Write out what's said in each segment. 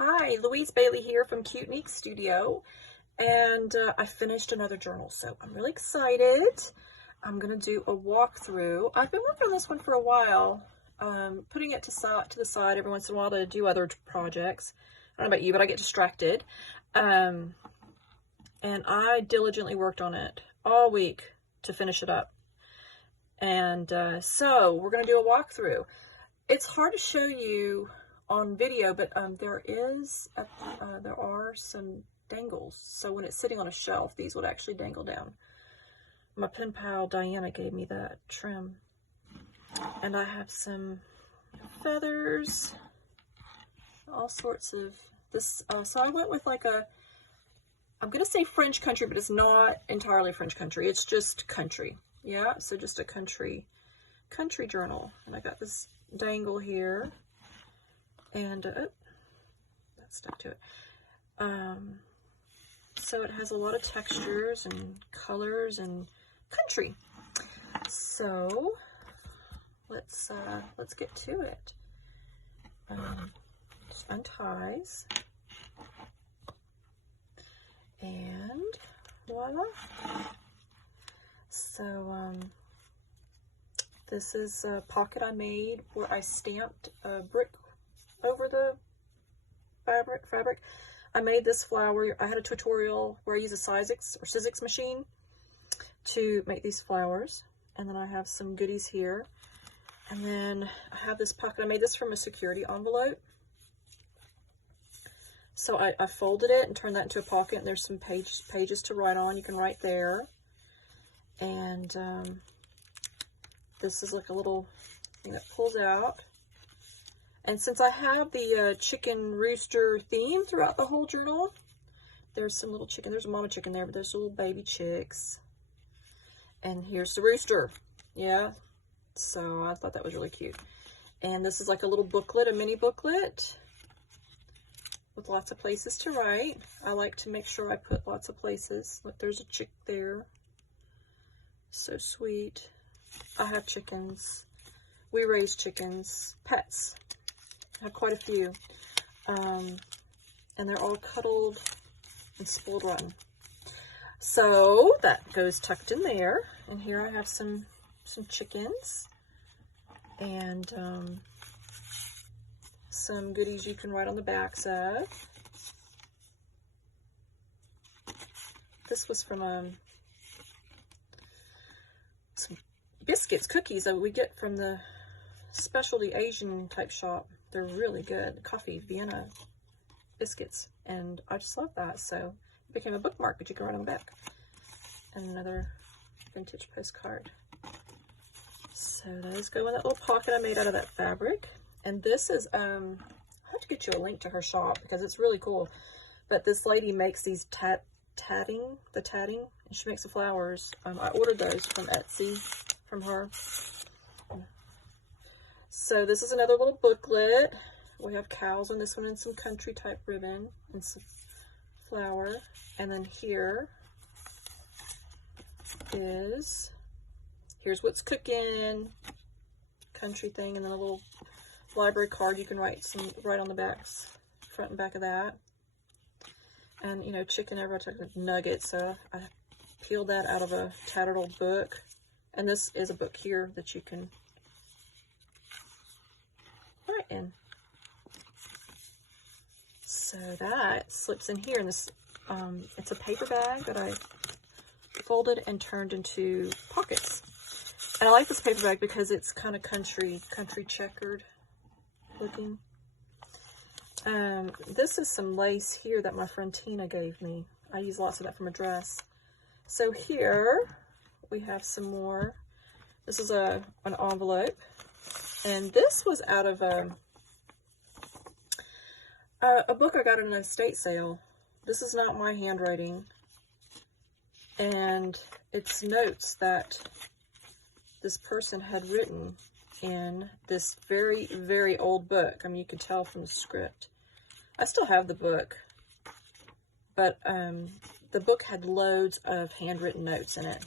Hi, Louise Bailey here from Cute Neek Studio, and I finished another journal, so I'm really excited. I'm going to do a walkthrough. I've been working on this one for a while, putting it to the side every once in a while to do other projects. I don't know about you, but I get distracted. And I diligently worked on it all week to finish it up. And so we're going to do a walkthrough. It's hard to show you on video, but there are some dangles. So when it's sitting on a shelf, these would actually dangle down. My pen pal Diana gave me that trim. And I have some feathers, all sorts of this. So I went with like I'm going to say French country, but it's not entirely French country. It's just country. Yeah, so just a country journal. And I got this dangle here. And that stuck to it. So it has a lot of textures and colors and country. So let's get to it. Just unties, and voila. So this is a pocket I made where I stamped a brick over the fabric. I made this flower. I had a tutorial where I use a Sizzix machine to make these flowers. And then I have some goodies here. And then I have this pocket. I made this from a security envelope. So I folded it and turned that into a pocket. And there's some pages to write on. You can write there. And this is like a little thing that pulls out. And since I have the chicken rooster theme throughout the whole journal, there's some little chicken. There's a mama chicken there, but there's little baby chicks. And here's the rooster. Yeah. So I thought that was really cute. And this is like a little booklet, a mini booklet with lots of places to write. I like to make sure I put lots of places. Look, there's a chick there. So sweet. I have chickens. We raise chickens, pets. I have quite a few, and they're all cuddled and spoiled rotten. So that goes tucked in there, and here I have some chickens, and some goodies you can write on the backs of. This was from some biscuits, cookies that we get from the specialty Asian type shop. They're really good. Coffee, Vienna biscuits. And I just love that. So it became a bookmark that you can write on the back. And another vintage postcard. So those go in that little pocket I made out of that fabric. And this is, I have to get you a link to her shop because it's really cool. But this lady makes these tatting, and she makes the flowers. I ordered those from Etsy from her. So this is another little booklet. We have cows on this one and some country type ribbon and some flower. And then here's what's cooking, country thing, and then a little library card you can write on the backs, front and back of that. And you know, chicken, everybody talks about nuggets, so I peeled that out of a tattered old book. And this is a book here that you can in. So that slips in here, and this it's a paper bag that I folded and turned into pockets. And I like this paper bag because it's kind of country checkered looking. This is some lace here that my friend Tina gave me. I use lots of that from a dress. So here we have some more. This is an envelope. And this was out of a book I got at an estate sale. This is not my handwriting. And it's notes that this person had written in this very, very old book. I mean, you can tell from the script. I still have the book. But the book had loads of handwritten notes in it.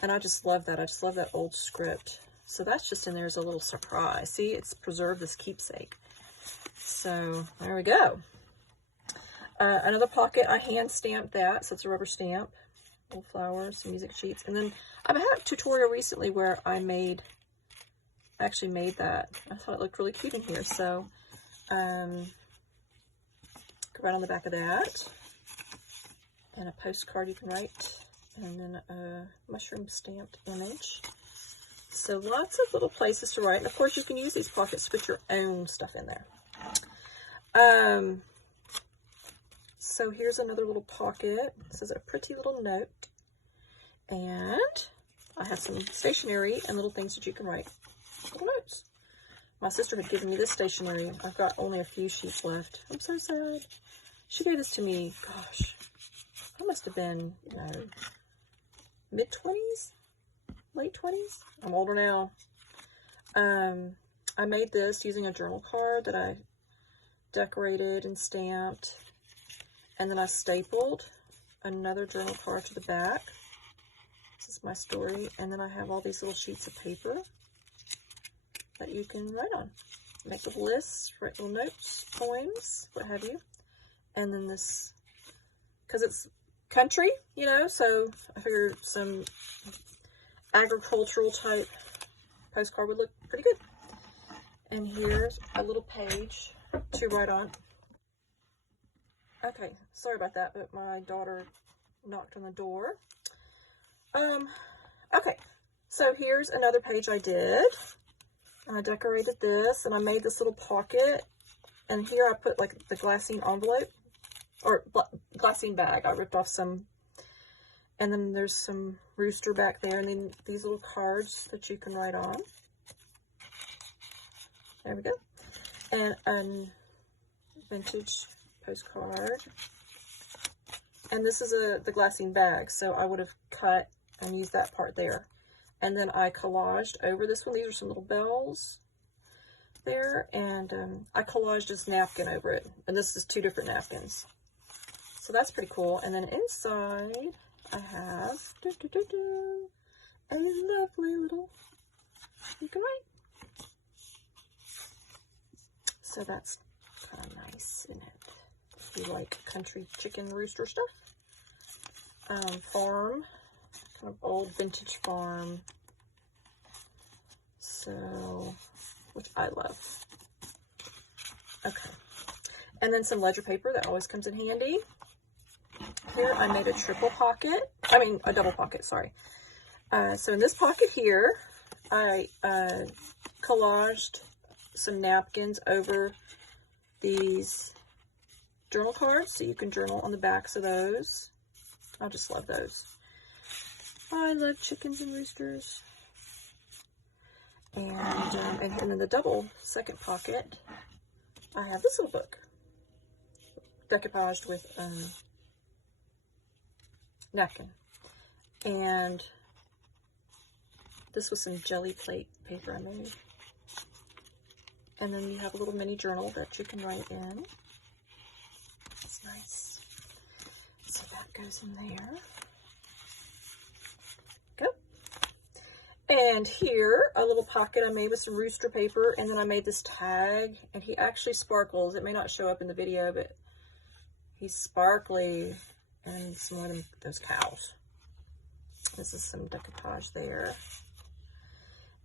And I just love that. I just love that old script. So that's just in there as a little surprise. See, it's preserved this keepsake. So there we go. Another pocket, I hand stamped that, so it's a rubber stamp. Little flowers, some music sheets. And then I've had a tutorial recently where I actually made that. I thought it looked really cute in here. So go right on the back of that. And a postcard you can write. And then a mushroom stamped image. So lots of little places to write. And of course you can use these pockets to put your own stuff in there. So here's another little pocket. This is a pretty little note. And I have some stationery and little things that you can write. Little notes. My sister had given me this stationery. I've got only a few sheets left. I'm so sad. She gave this to me, gosh, I must have been, you know, mid-20s? Late 20s? I'm older now. I made this using a journal card that I decorated and stamped. And then I stapled another journal card to the back. This is my story. And then I have all these little sheets of paper that you can write on. Make little lists, write little notes, poems, what have you. And then this, because it's country, you know, so I figured some agricultural type postcard would look pretty good. And here's a little page to write on. Okay, sorry about that, but my daughter knocked on the door. Okay, so here's another page I did. And I decorated this, and I made this little pocket. And here I put like the glassine envelope, or glassine bag. I ripped off some. And then there's some rooster back there, and then these little cards that you can write on. There we go. And vintage postcard. And this is the glassine bag, so I would have cut and used that part there. And then I collaged over this one. These are some little bells there, and I collaged this napkin over it. And this is 2 different napkins. So that's pretty cool. And then inside I have a lovely little, you can write. So that's kind of nice, isn't it? If you like country chicken rooster stuff. Farm, kind of old vintage farm. So, which I love. Okay. And then some ledger paper that always comes in handy. Here I made a a double pocket, sorry. So in this pocket here, I collaged some napkins over these journal cards, so you can journal on the backs of those. I just love those. I love chickens and roosters. And then the double second pocket, I have this little book decoupaged with napkin. And this was some jelly plate paper I made. And then you have a little mini journal that you can write in. It's nice. So that goes in there. Go. And here, a little pocket I made with some rooster paper, and then I made this tag, and he actually sparkles. It may not show up in the video, but he's sparkly, and some of those cows. This is some decoupage there.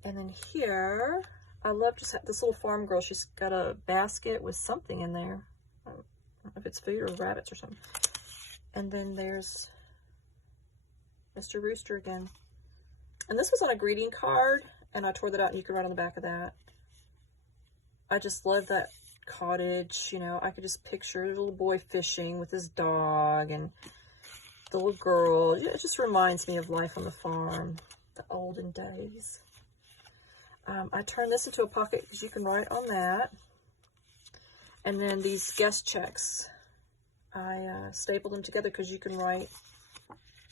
And then here, I love just this little farm girl. She's got a basket with something in there. I don't know if it's food or rabbits or something. And then there's Mr. Rooster again. And this was on a greeting card, and I tore that out, and you can write on the back of that. I just love that cottage, you know. I could just picture the little boy fishing with his dog, and the little girl. It just reminds me of life on the farm, the olden days. I turned this into a pocket because you can write on that. And then these guest checks, I stapled them together because you can write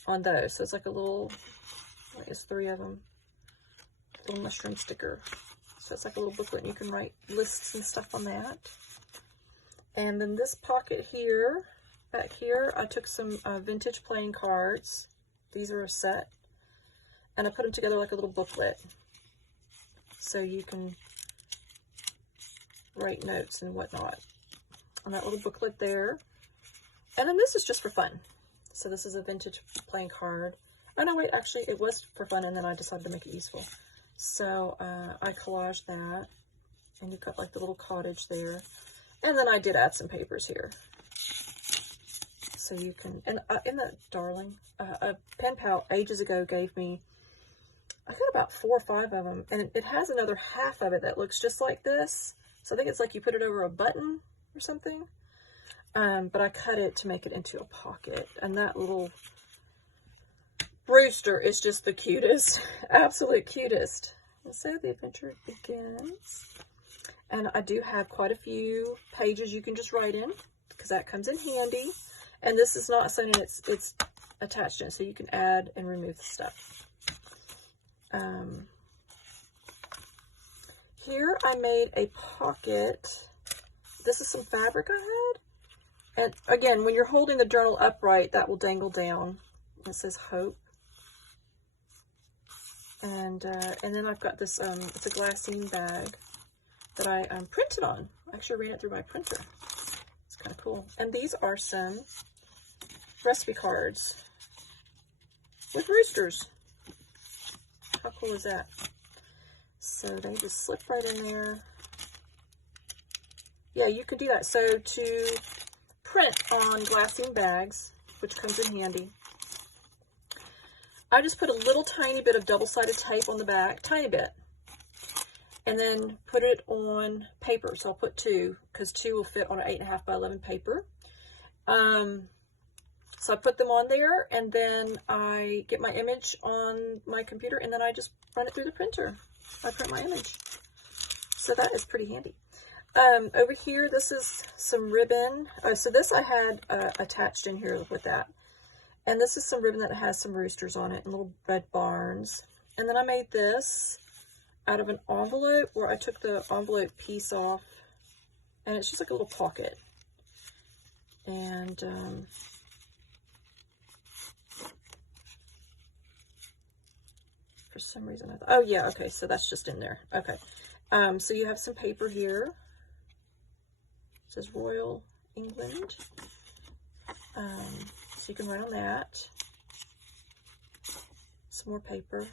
on those. So it's like a little, I guess 3 of them, little mushroom sticker. So it's like a little booklet, and you can write lists and stuff on that. And then this pocket here, back here, I took some vintage playing cards. These are a set. And I put them together like a little booklet. So you can write notes and whatnot. And that little booklet there. And then this is just for fun. So this is a vintage playing card. Oh no, wait, actually it was for fun and then I decided to make it useful. So I collaged that. And you've got like the little cottage there. And then I did add some papers here. So you can, and isn't that darling? A pen pal ages ago gave me, I got about 4 or 5 of them. And it has another half of it that looks just like this. So I think it's like you put it over a button or something. But I cut it to make it into a pocket. And that little rooster is just the cutest. Absolute cutest. And so the adventure begins. And I do have quite a few pages you can just write in, because that comes in handy. And this is not something it's attached in, so you can add and remove the stuff. Here I made a pocket. This is some fabric I had. And again, when you're holding the journal upright, that will dangle down. It says hope. And then I've got this, it's a glassine bag that I printed on. I actually ran it through my printer. It's kind of cool. And these are some recipe cards with roosters. How cool is that? So they just slip right in there. Yeah, you can do that. So to print on glassine bags, which comes in handy, I just put a little tiny bit of double-sided tape on the back, tiny bit, and then put it on paper. So I'll put 2, because 2 will fit on an 8.5 by 11 paper. So I put them on there, and then I get my image on my computer, and then I just run it through the printer. I print my image. So that is pretty handy. Over here, this is some ribbon. So this I had attached in here with that. And this is some ribbon that has some roosters on it and little red barns. And then I made this out of an envelope where I took the envelope piece off, and it's just like a little pocket. And for some reason I thought, oh yeah, okay, so that's just in there. Okay. So you have some paper here. It says Royal England. So you can write on that. Some more paper.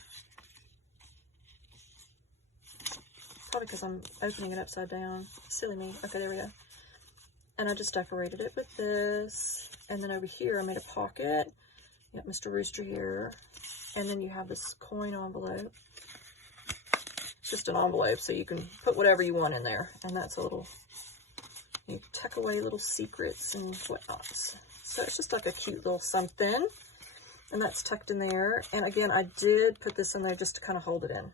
Probably because I'm opening it upside down. Silly me. Okay, there we go. And I just decorated it with this. And then over here I made a pocket. You got Mr. Rooster here. And then you have this coin envelope. It's just an envelope, so you can put whatever you want in there. And that's a little, you tuck away little secrets and whatnot. So it's just like a cute little something. And that's tucked in there. And again, I did put this in there just to kind of hold it in.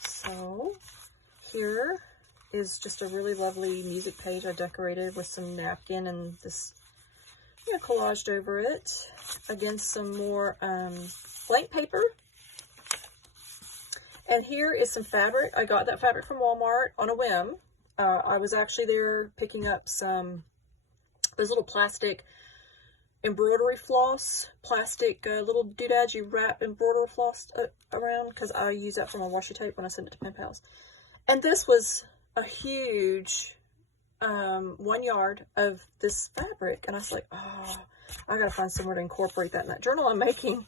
So here is just a really lovely music page I decorated with some napkin and this, you know, collaged over it. Again, some more blank paper. And here is some fabric. I got that fabric from Walmart on a whim. I was actually there picking up some, those little plastic embroidery floss, plastic little doodads you wrap embroidery floss around, because I use that for my washi tape when I send it to pen pals. And this was a huge 1 yard of this fabric, and I was like, oh, I gotta find somewhere to incorporate that in that journal I'm making.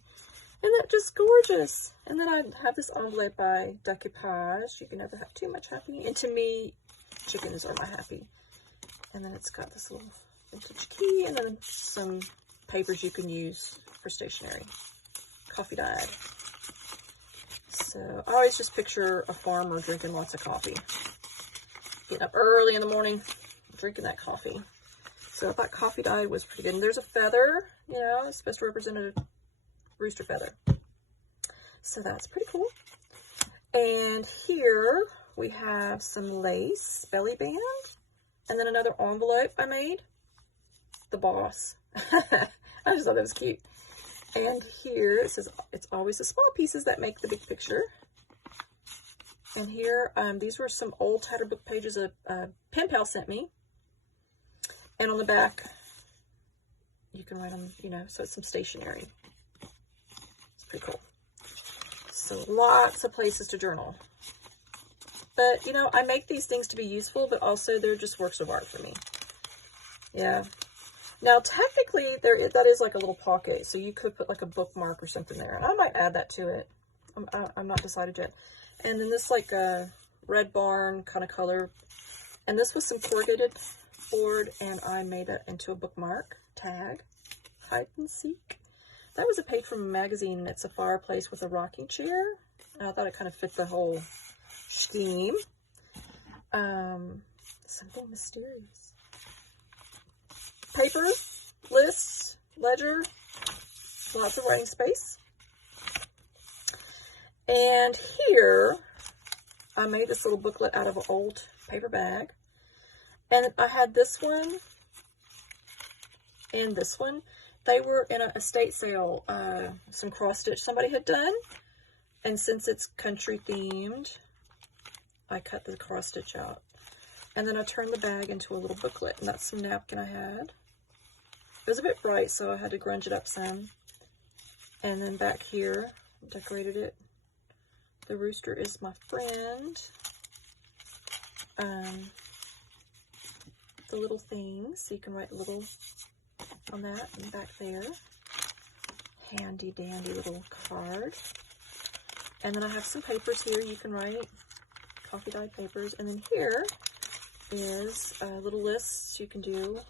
And that's just gorgeous. And then I have this envelope by Decoupage. You can never have too much happy. And to me, chickens are my happy. And then it's got this little vintage key, and then some papers you can use for stationery. Coffee dyed. So I always just picture a farmer drinking lots of coffee. Getting up early in the morning, drinking that coffee. So I thought coffee dye was pretty good. And there's a feather, you know, it's supposed to represent a rooster feather. So that's pretty cool. And here we have some lace belly band. And then another envelope I made. The boss. I just thought that was cute. And here it says, it's always the small pieces that make the big picture. And here, these were some old tattered book pages a pen pal sent me. And on the back, you can write them, you know, so it's some stationery. It's pretty cool. So lots of places to journal. But, you know, I make these things to be useful, but also they're just works of art for me. Yeah. Now, technically, that is like a little pocket, so you could put like a bookmark or something there. And I might add that to it. I'm not decided yet. And then this like Red Barn kind of color. And this was some corrugated board, and I made it into a bookmark tag. Hide and seek. That was a page from a magazine. It's a fireplace with a rocking chair. And I thought it kind of fit the whole scheme. Something mysterious. Paper, lists, ledger, lots of writing space. And here, I made this little booklet out of an old paper bag. And I had this one and this one. They were in an estate sale, some cross stitch somebody had done. And since it's country themed, I cut the cross stitch out. And then I turned the bag into a little booklet. And that's some napkin I had. It was a bit bright, so I had to grunge it up some. And then back here, decorated it. The rooster is my friend. The little things, so you can write a little on that and back there. Handy dandy little card. And then I have some papers here you can write, coffee dyed papers. And then here is little lists you can do.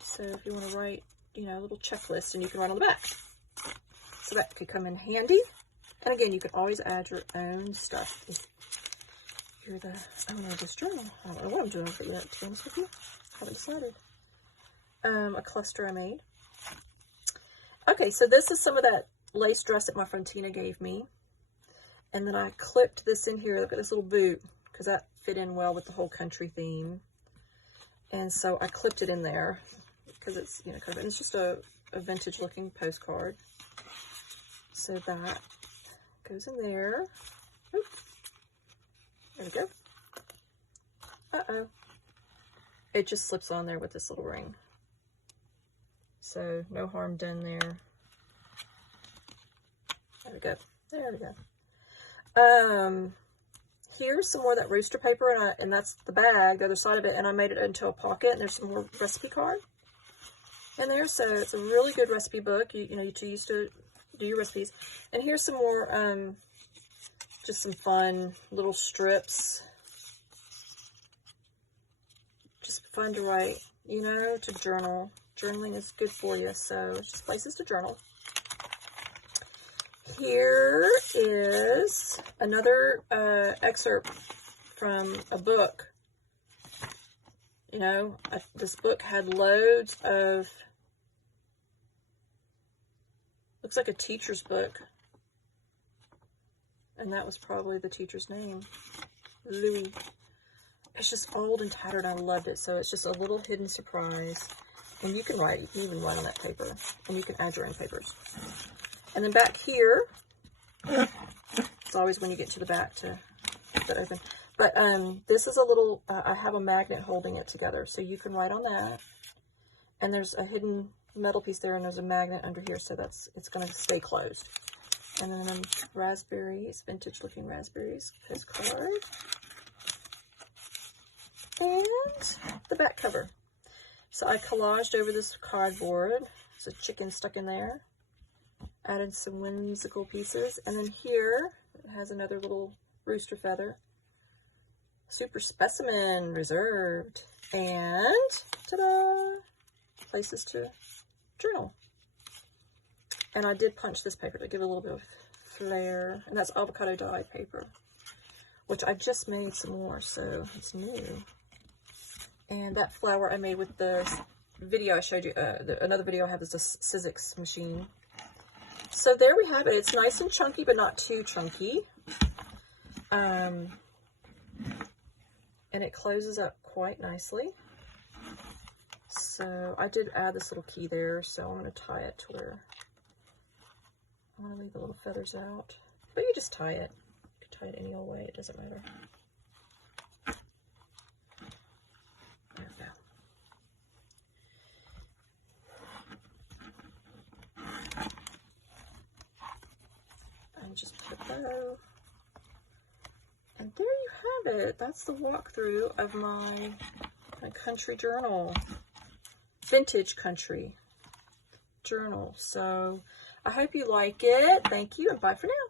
So if you want to write, you know, a little checklist, and you can write on the back. So that could come in handy. And again, you can always add your own stuff if you're the owner of this journal. I don't know what I'm doing with it yet, to be honest with you. Haven't decided. A cluster I made. Okay, so this is some of that lace dress that my friend Tina gave me. And then I clipped this in here. Look at this little boot, because that fit in well with the whole country theme. And so I clipped it in there because it's, you know, kind of, and it's just a vintage looking postcard. So that goes in there. Oop. There we go. Uh-oh. It just slips on there with this little ring. So no harm done there. There we go. There we go. Here's some more of that rooster paper, and that's the bag, the other side of it, and I made it into a pocket, and there's some more recipe card in there. So it's a really good recipe book. You know, you're used to do your recipes. And here's some more, just some fun little strips. Just fun to write, you know, to journal. Journaling is good for you, so it's just places to journal. Here is another excerpt from a book. You know, this book had loads of, looks like a teacher's book. And that was probably the teacher's name, Louis. It's just old and tattered. I loved it. So it's just a little hidden surprise. And you can write. You can even write on that paper. And you can add your own papers. And then back here, it's always when you get to the back to get that open. But this is a little, I have a magnet holding it together. So you can write on that. And there's a hidden metal piece there, and there's a magnet under here. So it's going to stay closed. And then raspberries, vintage looking raspberries, postcard. And the back cover. So I collaged over this cardboard. There's a chicken stuck in there. Added some whimsical pieces. And then here, it has another little rooster feather. Super specimen reserved. And, ta-da! Places to journal. And I did punch this paper to give it a little bit of flair. And that's avocado dye paper, which I just made some more, so it's new. And that flower I made with the video I showed you, another video I have is a Sizzix machine. So there we have it. It's nice and chunky, but not too chunky. And it closes up quite nicely. So I did add this little key there, so I'm going to tie it to where I want to leave the little feathers out. But you just tie it. You can tie it any old way. It doesn't matter. There we go. And just put a bow. you have it. That's the walkthrough of my country journal, vintage country journal. So I hope you like it. Thank you, and bye for now.